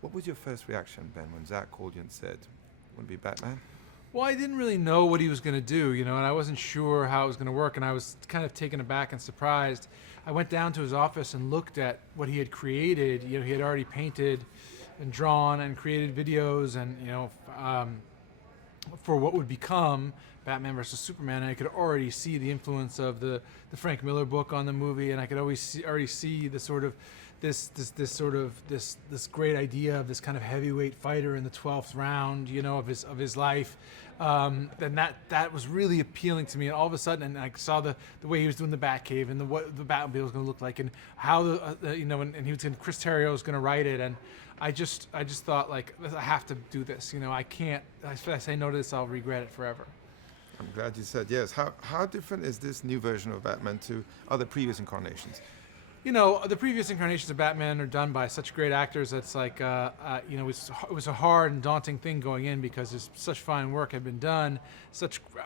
What was your first reaction, Ben, when Zach called you and said, "Want to be Batman"? Well, I didn't really know what he was going to do, and I wasn't sure how it was going to work, and I was kind of taken aback and surprised. I went down to his office and looked at what he had created. He had already painted and drawn and created videos, and for what would become Batman versus Superman. And I could already see the influence of the Frank Miller book on the movie, and I could already see the sort of this great idea of this kind of heavyweight fighter in the 12th round, of his life. Then that was really appealing to me, and all of a sudden, and I saw the way he was doing the Batcave and what the Batmobile was going to look like, and how and he was going Chris Terrio was going to write it, and I just thought, like, I have to do this. I can't. If I say no to this, I'll regret it forever. I'm glad you said yes. How different is this new version of Batman to other previous incarnations? The previous incarnations of Batman are done by such great actors. That's like, it was a hard and daunting thing going in because there's such fine work had been done.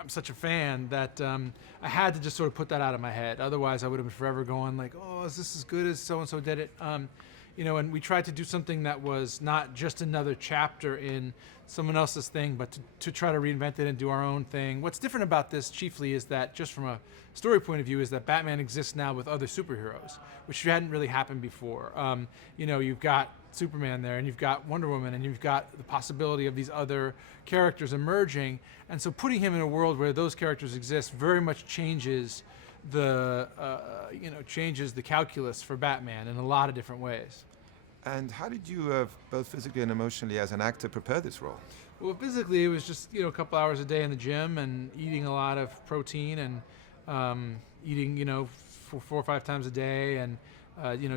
I'm such a fan that I had to just sort of put that out of my head. Otherwise, I would have been forever going like, oh, is this as good as so and so did it? And we tried to do something that was not just another chapter in someone else's thing, but to try to reinvent it and do our own thing. What's different about this chiefly is that, just from a story point of view, is that Batman exists now with other superheroes, which hadn't really happened before. You've got Superman there, and you've got Wonder Woman, and you've got the possibility of these other characters emerging. And so putting him in a world where those characters exist very much changes the calculus for Batman in a lot of different ways. And how did you, both physically and emotionally, as an actor, prepare this role? Well, physically, it was just a couple hours a day in the gym and eating a lot of protein and eating for 4 or 5 times a day and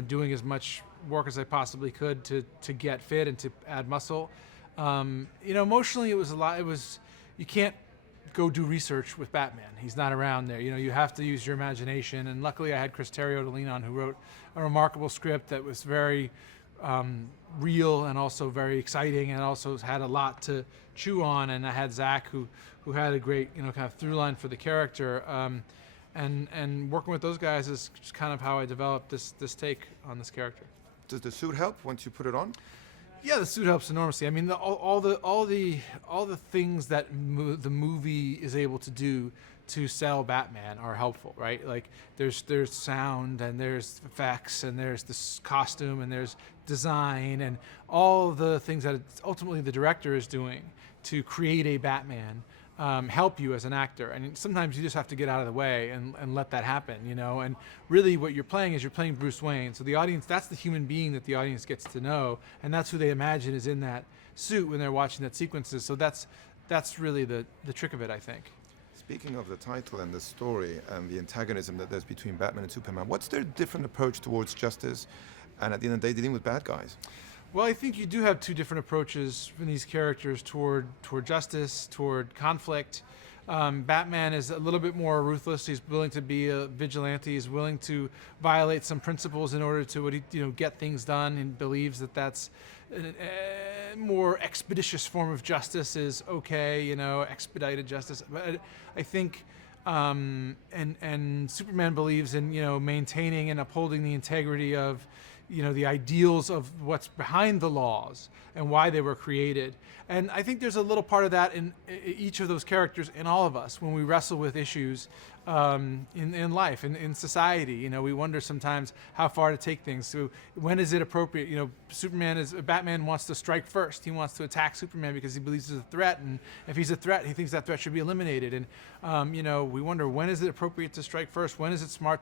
doing as much work as I possibly could to get fit and to add muscle. Emotionally, it was a lot. You can't go do research with Batman. He's not around there. You have to use your imagination. And luckily, I had Chris Terrio to lean on, who wrote a remarkable script that was very real and also very exciting, and also had a lot to chew on. And I had Zach, who had a great kind of through line for the character. And working with those guys is just kind of how I developed this take on this character. Does the suit help once you put it on? Yeah, the suit helps enormously. I mean, all the things that the movie is able to do to sell Batman are helpful, right? Like there's sound, and there's effects, and there's this costume, and there's design, and all the things that ultimately the director is doing to create a Batman help you as an actor. And sometimes you just have to get out of the way and let that happen, And really what you're playing Bruce Wayne. So the audience, that's the human being that the audience gets to know, and that's who they imagine is in that suit when they're watching that sequences. So that's really the trick of it, I think. Speaking of the title and the story and the antagonism that there's between Batman and Superman, what's their different approach towards justice and at the end of the day dealing with bad guys? Well, I think you do have two different approaches from these characters toward justice, toward conflict. Batman is a little bit more ruthless. He's willing to be a vigilante. He's willing to violate some principles in order to get things done, and believes that that's a more expeditious form of justice is okay. Expedited justice. But I think. And Superman believes in maintaining and upholding the integrity of the ideals of what's behind the laws and why they were created. And I think there's a little part of that in each of those characters, in all of us, when we wrestle with issues in life, in society. We wonder sometimes how far to take things. So when is it appropriate? Batman wants to strike first. He wants to attack Superman because he believes he's a threat, and if he's a threat, he thinks that threat should be eliminated. And we wonder, when is it appropriate to strike first? When is it smart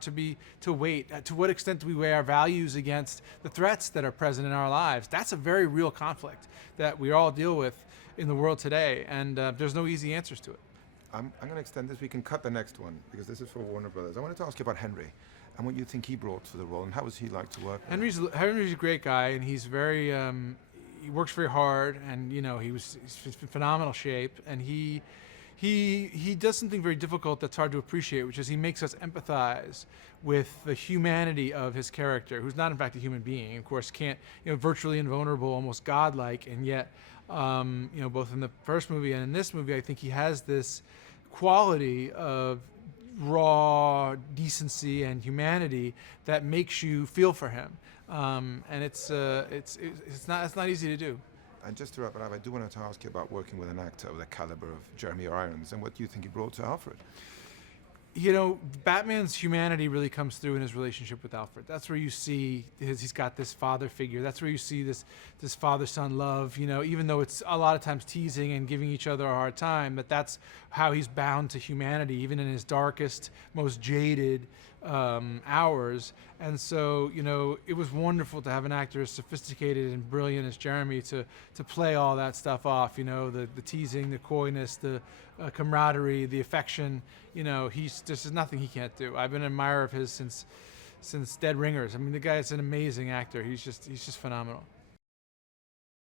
to wait? To what extent do we weigh our values against the threats that are present in our lives? That's a very real conflict that we all deal with in the world today, and there's no easy answers to it. I'm going to extend this. We can cut the next one because this is for Warner Brothers. I wanted to ask you about Henry and what you think he brought to the role, and how was he like to work with? Henry's a great guy, and he's very he works very hard, and he's in phenomenal shape, and he does something very difficult that's hard to appreciate, which is he makes us empathize with the humanity of his character, who's not in fact a human being. Of course, can't virtually invulnerable, almost godlike, and yet both in the first movie and in this movie, I think he has this quality of raw decency and humanity that makes you feel for him. and it's not easy to do. And just to wrap it up, I do want to ask you about working with an actor of the caliber of Jeremy Irons, and what do you think he brought to Alfred? You know, Batman's humanity really comes through in his relationship with Alfred. That's where you see he's got this father figure. That's where you see this father-son love. You know, even though it's a lot of times teasing and giving each other a hard time, but that's how he's bound to humanity, even in his darkest, most jaded hours. And so, you know, it was wonderful to have an actor as sophisticated and brilliant as Jeremy to play all that stuff off. You know, the teasing, the coyness, the camaraderie, the affection. You know, there's nothing he can't do. I've been an admirer of his since Dead Ringers. I mean, the guy is an amazing actor. He's just phenomenal.